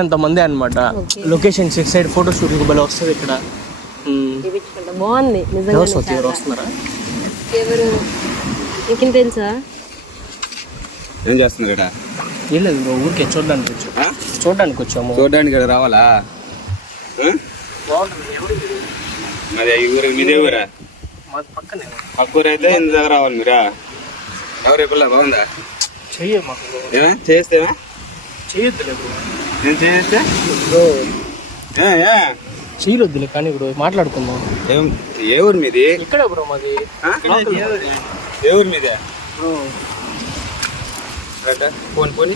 అంతమంది అనమాట. Location side photo shooting బల వస్తుంది ఇక్కడ. బాగుంది నిజంగా. వస్తున్నారా? ఎవరు నీకు తెలుసా? ఏం చేస్తున్నారు ఇక్కడ? ఏం లేదు బ్రో, ఊరికే చూడడానికి వచ్చాము. చూడడానికి రావాలా? మరి మీదే ఊరా? పక్కనే పక్కూరు అయితే ఇంత దగ్గర రావాలి మీరా? ఎవరు పిల్ల బాగుందా? చెయ్య మాకు చేస్తేనా? చేయొద్దులే నేను చేస్తే చేయొద్దులే కానీ ఇప్పుడు మాట్లాడుకుందాం. ఏ ఊరు మీది? ఇక్కడ బ్రో మాది. ఏ ఊరు మీదే? పోనీ పోనీ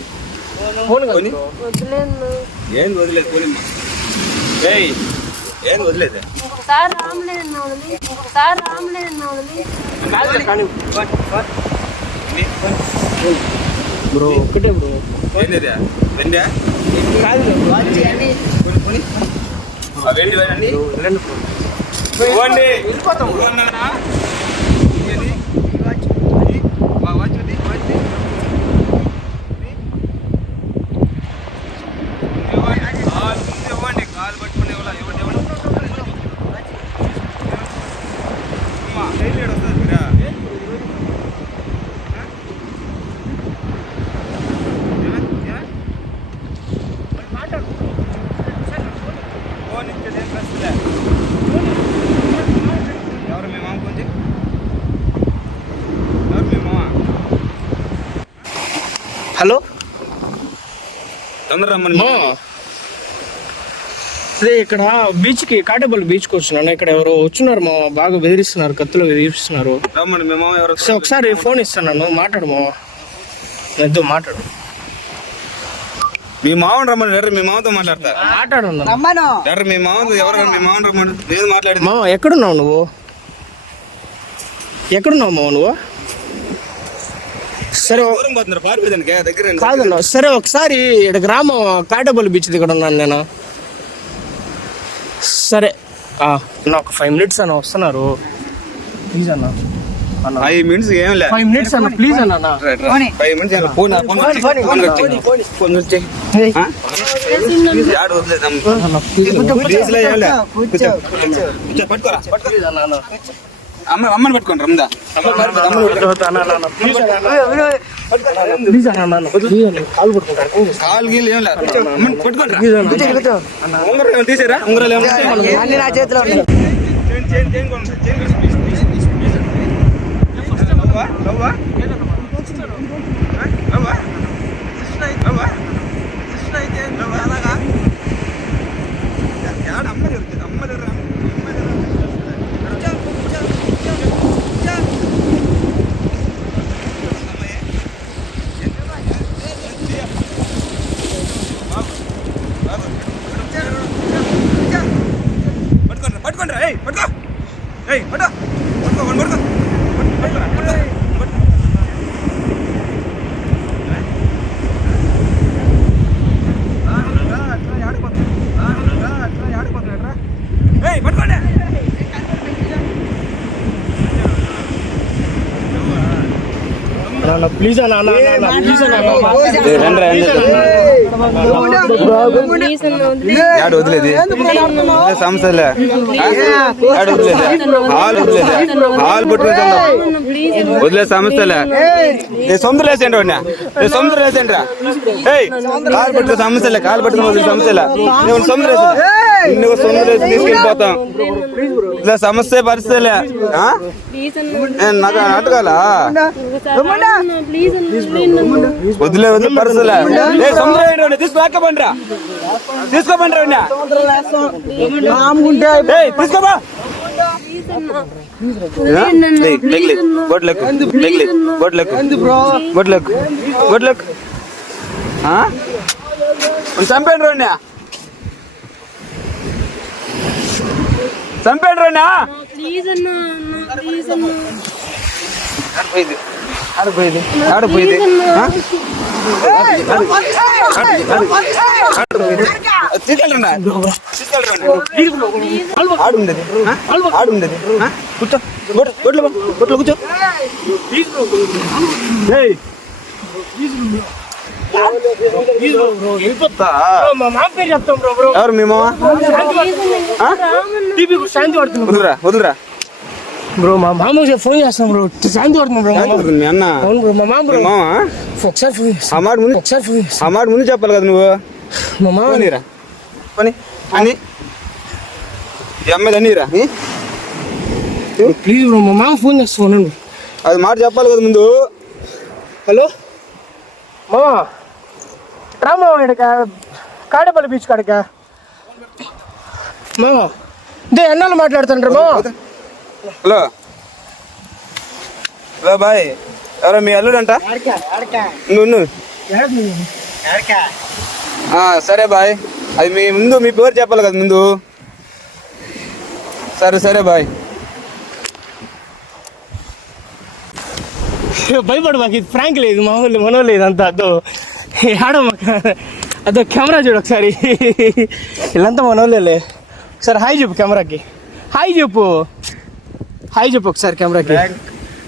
పోనీ ఏం వదిలేదు. పోనీ ఏం వదిలేదు. బ్రో ఒక్కటే బ్రో. ఏంటిదా? వెండి పోనీ వెండి వెళ్ళిపోతాం. కాలు పట్టుకునే వాళ్ళ ఎవరు మీ మామ? కొంచెం ఎవరు మీ మామ? హలో తొందర రమ్మని. అదే ఇక్కడ బీచ్కి కాటేపల్లి బీచ్కి వచ్చినాను. ఇక్కడ ఎవరో వచ్చినారు మా, బాగా బెదిరిస్తున్నారు, కత్తులు బెదిరిస్తున్నారు. రమ్మని మీ మామ ఎవరు? ఒకసారి ఫోన్ ఇస్తాను, మాట్లాడు మామ. ఎంతో మాట్లాడు. మీ మామని రమ్మని. మీ మామతో మాట్లాడతా. మాట్లాడు మీ మామతో ఎవరు? మీ మామని రమ్మని. నేను మాట్లాడి. మామ ఎక్కడున్నావు నువ్వు? ఎక్కడున్నావు మామ నువ్వు? సరే కాదన్నా, సరే ఒకసారి ఇక్కడ గ్రామం కాటేపల్లి బీచ్ దగ్గర ఉన్నాను నేను. సరే అన్న ఒక 5 minutes అన్న వస్తున్నారు ప్లీజ్ అన్న. 5 minutes ఏం లేదు. 5 minutes అన్న ప్లీజ్ అన్న. 5 minutes ఫోన్ పట్టుకోరా. అమ్మని పట్టుకోండి. రమ్దా కాలు గీలు ఏం లేదు. పట్టుకోండి. తీసారా? ఉంగరాలు ప్లీజ్ అన్న ప్లీజ్ అన్న. వదిలేదు సమస్యలే. హాల్ పట్టుకుని వదిలే సమస్యలే. సొంతలు వేసేయండి వాడిని. సొంతలు వేసేయండి రా. కాలు పట్టుకుని సమస్యలే. కాలు పట్టుకుని వదిలే సమస్యలే. సొంతలు వేసా సొంతలు వేసి తీసుకెళ్ళిపోతాం. ఇట్లా సమస్య పరిస్థితులే. నాకు అడగాల వదిలే వదిలే పరిస్థితులే. తీసుకోబండి రా. తీసుకోబండి రా. తీసుకోబా. గొడ్లకు చంపేయండి రోడ్నా. చంపేయండి రోడ్నా. ఆడిపోయింది ఆడుండేది కూర్చో. గొడ్లో కూర్చో. వెళ్ళిపోతా మా మామ పేరు చెప్తాం బ్రో బ్రో. ఎవరు మీ మామ శాంతి పడుతుంది వదులురా వదులురా బ్రో. మా మామకి ఫోన్ చేస్తాం బ్రో. శాంతి పడుతుంది బ్రో. మీ అన్న అవును బ్రో. మా మామ బ్రో. మామ ఒకసారి ఫోన్ చేస్తాం. ఆ మాట ముందు ఒకసారి ఫోన్ చేస్తాం. ఆ మాట ముందు చెప్పాలి కదా నువ్వు. మా మామ నీరా పని అని ఈ అమ్మాయి అన్నీరా ప్లీజ్ బ్రో. మా మామ ఫోన్ చేస్తాను. అది మాట చెప్పాలి కదా ముందు. హలో మామ రామా ఇడక కాడపల్లి బీచ్ కాడక మామ దే ఎన్నాళ్ళు మాట్లాడుతుండ్రు మామ. హలో హలో బాయ్ ఎవరో మీ అల్లుడంట నువ్వు సరే బాయ్. అది మీ ముందు మీ పేరు చెప్పాలి కదా ముందు. సరే సరే బాయ్. భయపడు మాకు ఇది ఫ్రాంక్ లేదు మామూలు మనోళ్ళు ఇదంతా అదో ఆడో మాకు అదో కెమెరా చూడు ఒకసారి. వీళ్ళంతా మనోళ్ళే. ఒకసారి హాయ్ చెప్పు కెమెరాకి. హాయ్ చెప్పు. హాయ్ చెప్పు ఒకసారి కెమెరాకి.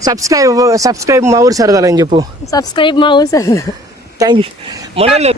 సబ్స్క్రైబ్ మా ఊరు సరదాలని చెప్పు. సబ్స్క్రైబ్ మా ఊరు. థ్యాంక్ యూ మనోళ్ళు.